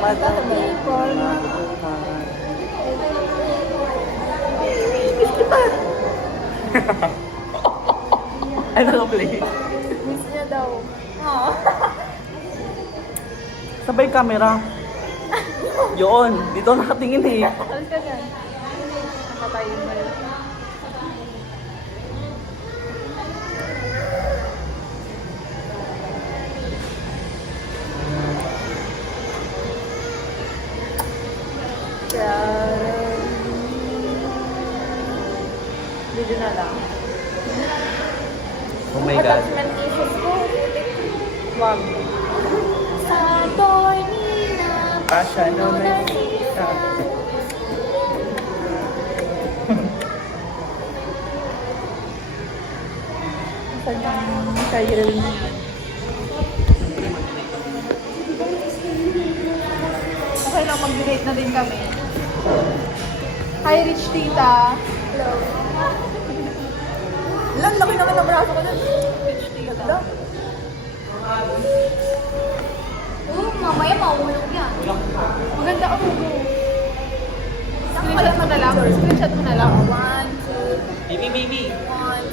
madali makukuhan. Miss kita! Ano ka play? Miss niya daw. Oo. Sabay camera. Yun, dito nakatingin eh. Alis ka dyan. Nakatayin mo yun. Video na lang. Oh my God. Attachment issues ko. Wag. Sa Dormina. Pasya no Saan yung kayo? Okay lang, mag-date na din kami. Hi, Rich Tita. Hello. Ilan, laki naman ng braso ko dun. Rich Tita. Mamaya maulog yan. Maganda ako. Screenshot mo na lang. Screenshot mo na lang. 1, 2, Baby, baby. 1,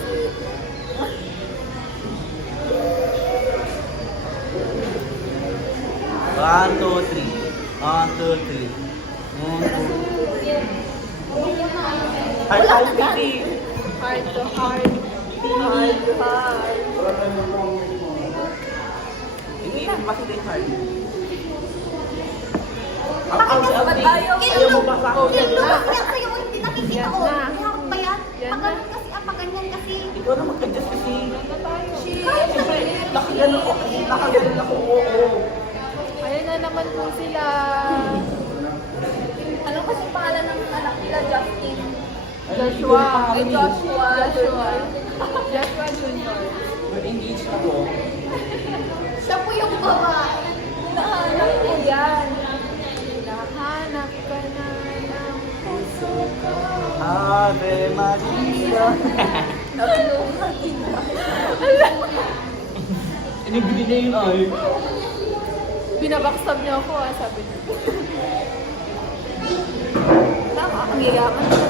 2. 1, 2, 3. 1, 2, 3. High five, baby. Heart to heart. Heart to heart. Hindi, bakit yung heart? Ayaw mo ba sa ako? Kaya kayo hindi nakikita ko. Yan na. Harap ba yan? Yan Pag na. ganun kasi, pag ganyan kasi. Ikaw na mag-adjust kasi. Kahit na Nakaganon ako. Nakaganon ako. Oo. Ayun na naman po sila. ano kasi pangalan ng anak nila, Justin? Joshua. Ay, Joshua. Joshua Junior. We're engaged na po. Siya po yung babae. Hinahanap ko yan. Nahanap ka na ng puso ko. Ave Maria. Nakulungan din. Inibili niya yun ay. Binabaksab niya ako, sabi niya. Nakakahiyakan.